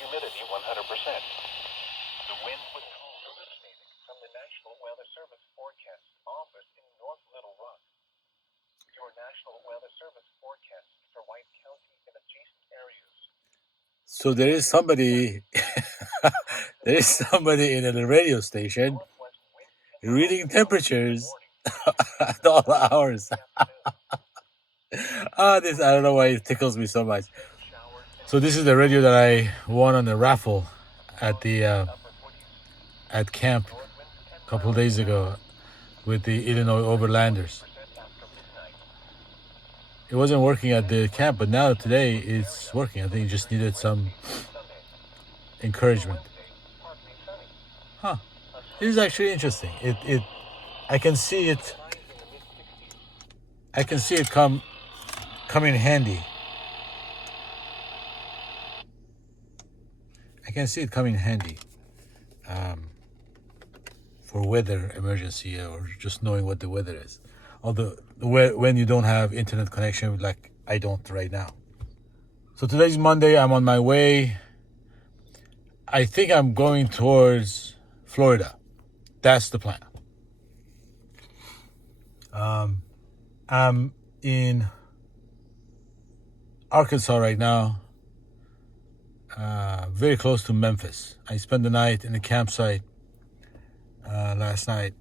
Humidity 100%. The wind was cold, originating from the National Weather Service forecast office in North Little Rock. Your National Weather Service forecast for White County and adjacent areas. So there is somebody, there is somebody in a radio station reading temperatures at all hours. This, I don't know why it tickles me so much. So this is the radio that I won on a raffle at the at camp a couple of days ago with the Illinois Overlanders. It wasn't working at the camp, but now today it's working. I think it just needed some encouragement. Huh. This is actually interesting. I can see it come in handy. I can see it coming in handy for weather emergency or just knowing what the weather is. Although when you don't have internet connection, like I don't right now. So today's Monday. I'm on my way. I think I'm going towards Florida. That's the plan. I'm in Arkansas right now, very close to Memphis. I spent the night in the campsite last night.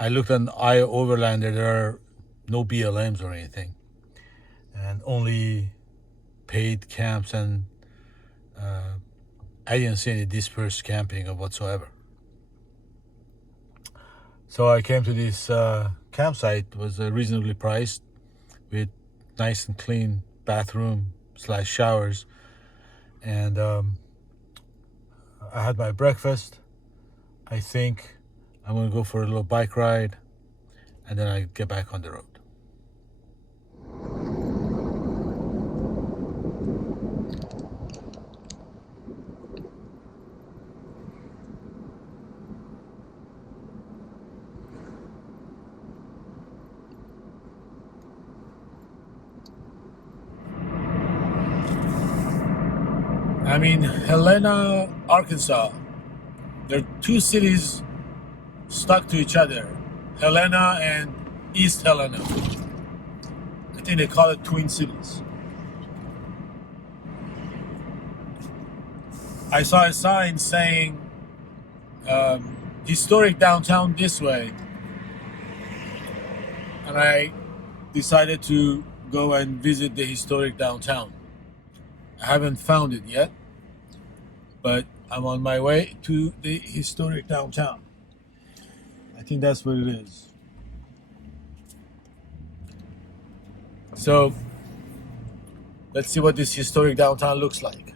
I looked on overland. There are no BLMs or anything, and only paid camps, and I didn't see any dispersed camping or whatsoever. So I came to this campsite. It was reasonably priced with nice and clean bathroom / showers. And I had my breakfast. I think I'm going to go for a little bike ride, and then I get back on the road. I'm in Helena, Arkansas. There are two cities stuck to each other, Helena and East Helena. I think they call it Twin Cities. I saw a sign saying historic downtown this way, and I decided to go and visit the historic downtown. I haven't found it yet, but I'm on my way to the historic downtown. I think that's what it is. So let's see what this historic downtown looks like.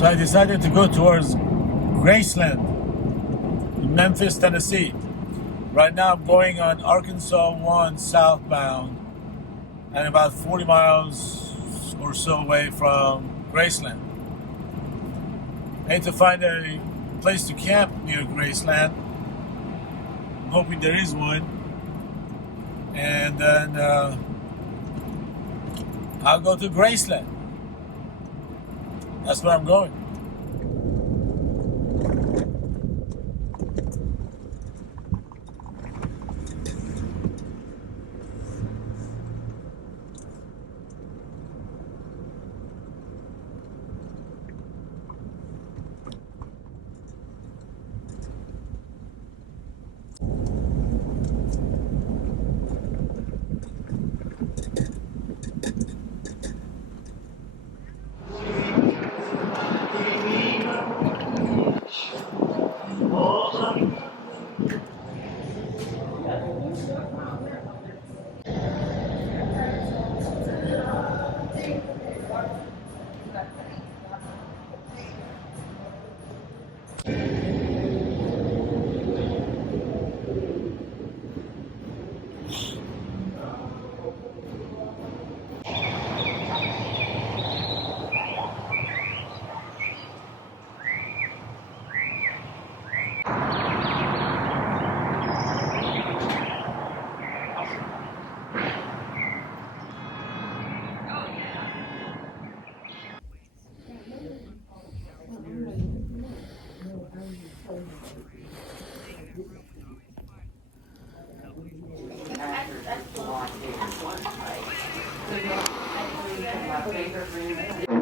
So I decided to go towards Graceland in Memphis, Tennessee. Right now I'm going on Arkansas 1 southbound and about 40 miles or so away from Graceland. I need to find a place to camp near Graceland. I'm hoping there is one. And then I'll go to Graceland. That's where I'm going.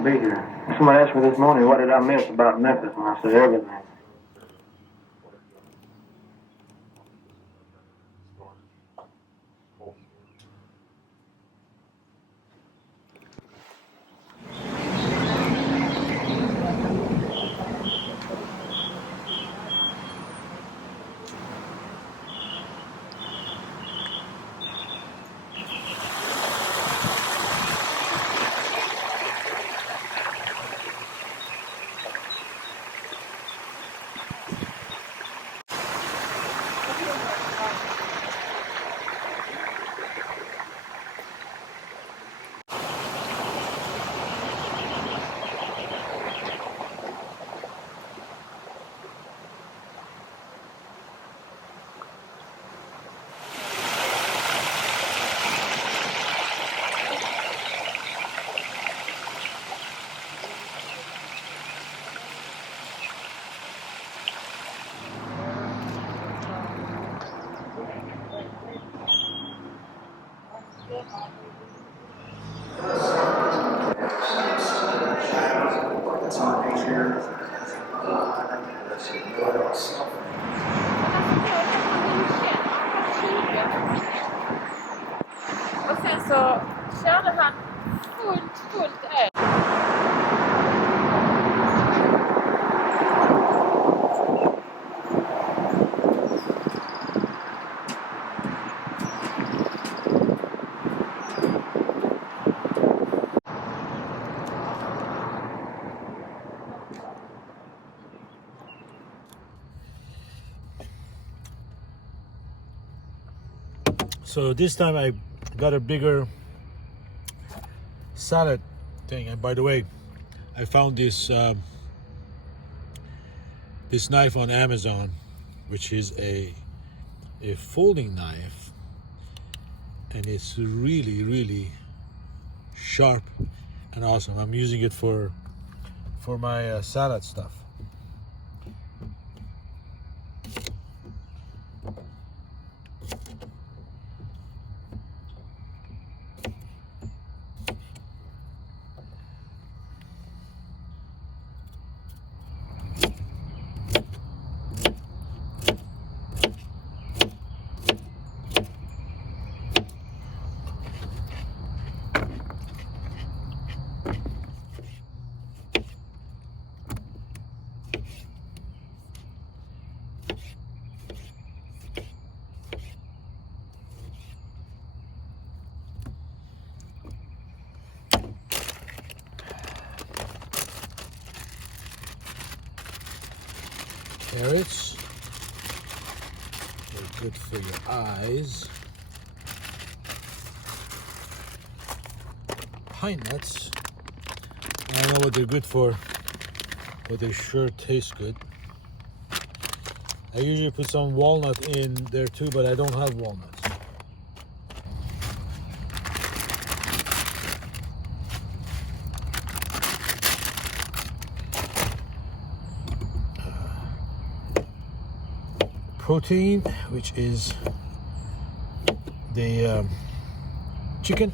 Be here. Somebody asked me this morning, what did I miss about Memphis? And I said, everything. Och sen så körde han fullt över. So this time I got a bigger salad thing. And by the way, I found this this knife on Amazon, which is a folding knife, and it's really sharp and awesome. I'm using it for my salad stuff. carrots. They're good for your eyes. Pine nuts. I don't know what they're good for, but they sure taste good. I usually put some walnut in there too, but I don't have walnuts. Protein, which is the chicken.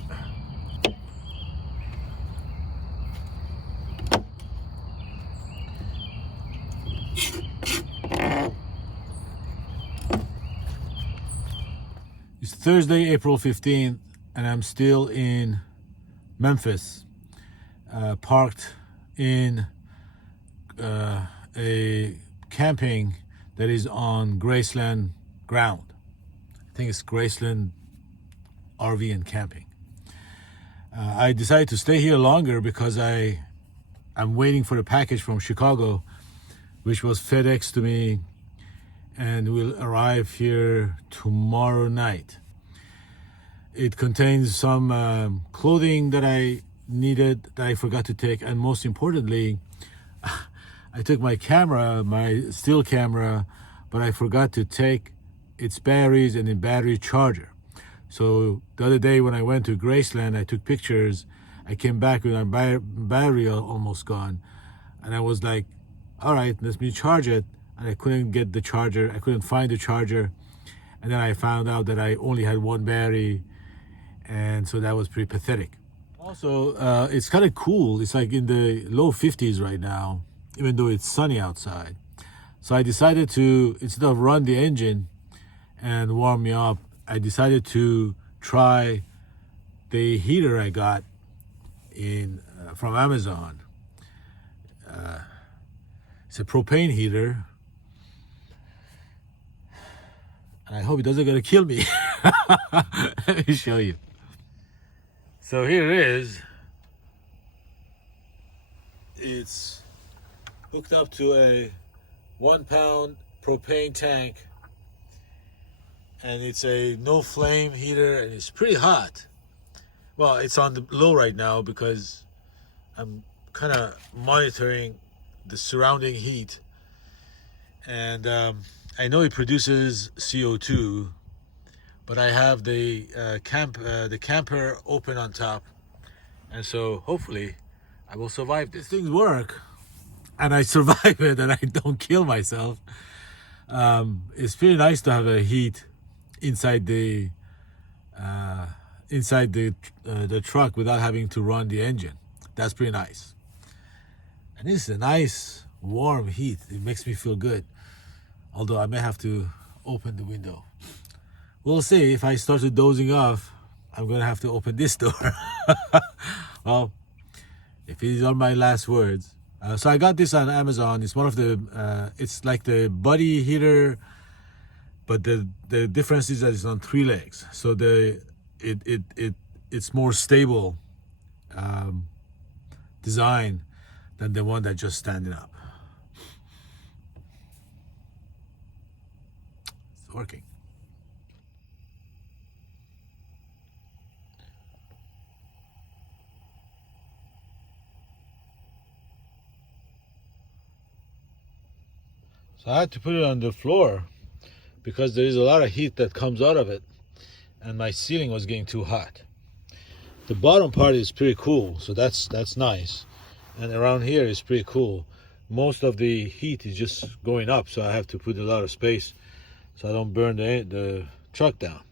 It's Thursday, April 15th, and I'm still in Memphis, parked in a camping that is on Graceland ground. I think it's Graceland RV and camping. I decided to stay here longer because I'm waiting for the package from Chicago, which was FedEx to me and will arrive here tomorrow night. It contains some clothing that I needed that I forgot to take, and most importantly, I took my camera, my still camera, but I forgot to take its batteries and the battery charger. So the other day when I went to Graceland, I took pictures. I came back with my battery almost gone. And I was like, all right, let me charge it. And I couldn't get the charger. I couldn't find the charger. And then I found out that I only had one battery. And so that was pretty pathetic. Also, it's kind of cool. It's like in the low 50s right now, even though it's sunny outside. So I decided to, instead of run the engine and warm me up, I decided to try the heater I got from Amazon. It's a propane heater. And I hope it doesn't gonna kill me. Let me show you. So here it is. It's hooked up to a 1 pound propane tank, and it's a no flame heater, and it's pretty hot. Well, it's on the low right now because I'm kind of monitoring the surrounding heat, and I know it produces CO2, but I have the camper open on top, and so hopefully I will survive this. Things work, and I survive it, and I don't kill myself. It's pretty nice to have a heat inside the truck without having to run the engine. That's pretty nice. And this is a nice warm heat. It makes me feel good. Although I may have to open the window. We'll see. If I started dozing off, I'm gonna have to open this door. Well, if these are my last words. So I got this on Amazon. It's one of the, it's like the buddy heater, but the difference is that it's on 3 legs. So it's more stable design than the one that's just standing up. It's working. So I had to put it on the floor because there is a lot of heat that comes out of it, and my ceiling was getting too hot. The bottom part is pretty cool, so that's nice. And around here is pretty cool. Most of the heat is just going up, so I have to put a lot of space so I don't burn the truck down.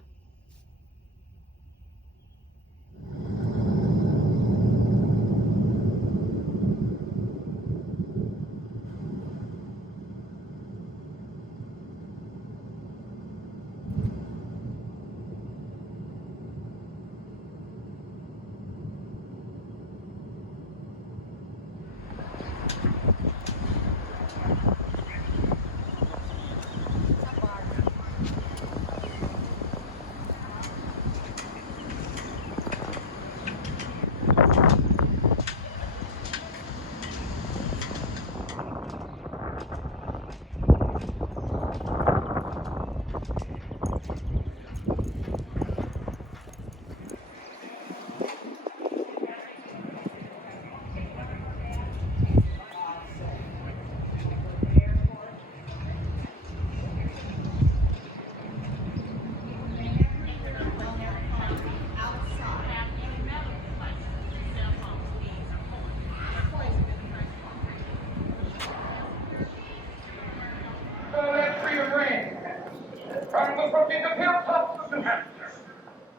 From the forbidded hilltops of New Hampshire,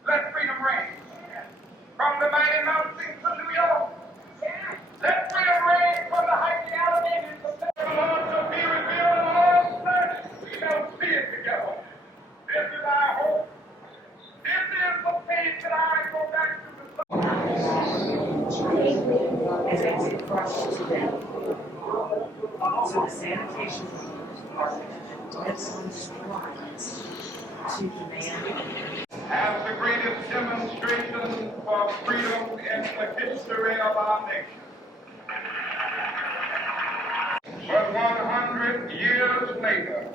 let freedom reign. From the mighty mountains of New York, let freedom reign from the heights elevated of the Lord shall be revealed in all flesh. We shall see it together. This is our hope. This is the faith that I go back to the As exit crushed to death. So the sanitation department excellent strides to demand as the greatest demonstration for freedom in the history of our nation. But 100 years later,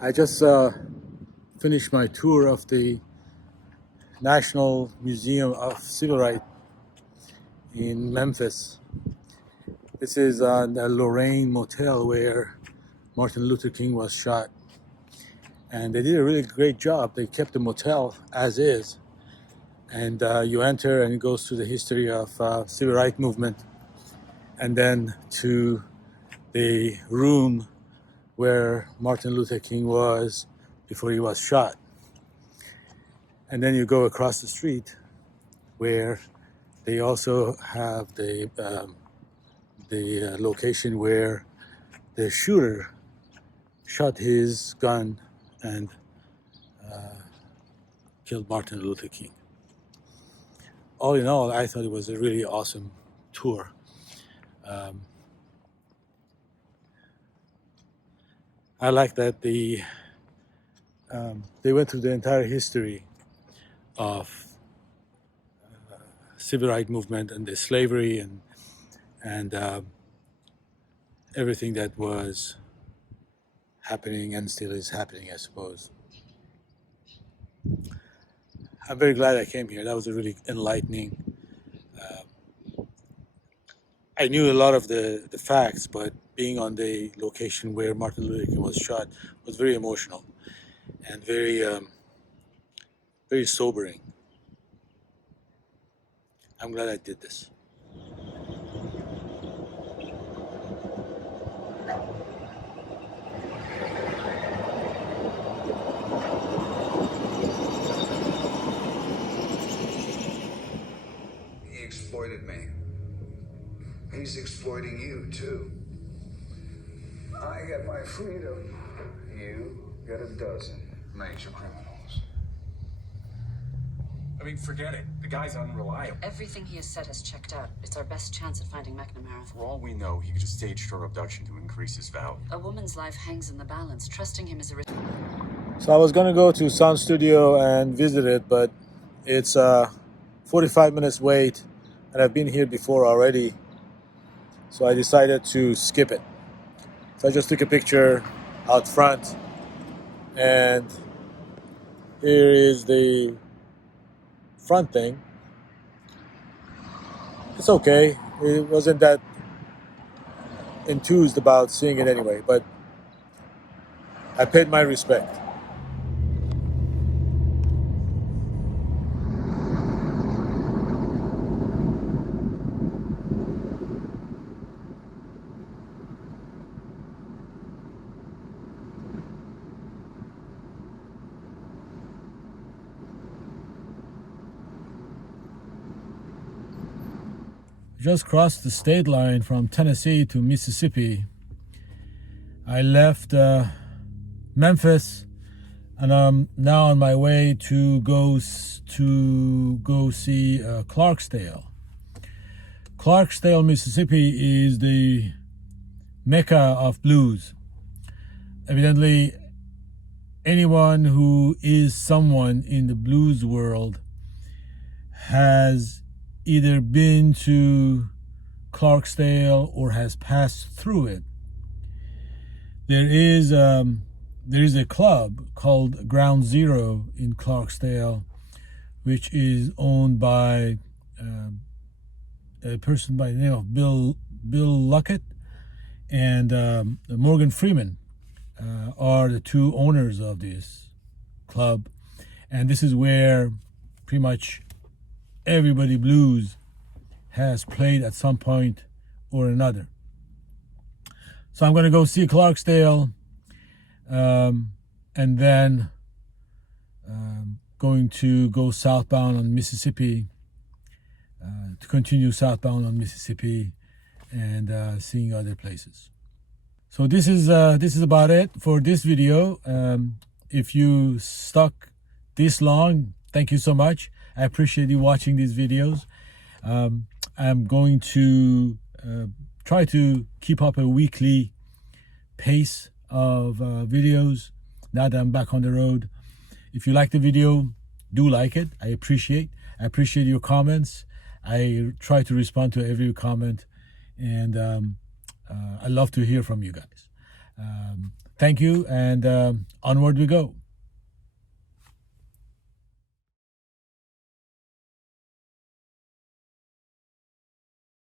I just finished my tour of the National Museum of Civil Rights in Memphis. This is the Loraine Motel where Martin Luther King was shot. And they did a really great job. They kept the motel as is. And you enter and it goes to the history of civil rights movement. And then to the room where Martin Luther King was before he was shot. And then you go across the street where they also have the location where the shooter shot his gun and killed Martin Luther King. All in all, I thought it was a really awesome tour. I like that they went through the entire history of civil rights movement and the slavery and everything that was happening and still is happening, I suppose. I'm very glad I came here. That was a really enlightening. I knew a lot of the facts, but being on the location where Martin Luther King was shot was very emotional and very sobering. I'm glad I did this. He exploited me. He's exploiting you, too. I get my freedom. You get a dozen major criminals. I mean, forget it. The guy's unreliable. Everything he has said has checked out. It's our best chance at finding McNamara. For all we know, he could have staged her abduction to increase his value. A woman's life hangs in the balance. Trusting him is a risk. So I was gonna go to Sound Studio and visit it, but it's 45 minutes wait, and I've been here before already. So I decided to skip it. So I just took a picture out front, and here is the front thing. It's okay. It wasn't that enthused about seeing it anyway, but I paid my respect. Just crossed the state line from Tennessee to Mississippi. I left Memphis, and I'm now on my way to go see Clarksdale. Clarksdale, Mississippi is the mecca of blues. Evidently, anyone who is someone in the blues world has either been to Clarksdale or has passed through it, there is a club called Ground Zero in Clarksdale, which is owned by a person by the name of Bill Luckett and Morgan Freeman are the two owners of this club, and this is where pretty much everybody blues has played at some point or another. So I'm going to go see Clarksdale, and then going to go southbound on Mississippi, to continue southbound on Mississippi, and seeing other places. So this is about it for this video. If you stuck this long, thank you so much. I appreciate you watching these videos. I'm going to try to keep up a weekly pace of videos now that I'm back on the road. If you like the video, do like it. I appreciate your comments. I try to respond to every comment, and I love to hear from you guys. Thank you, and onward we go.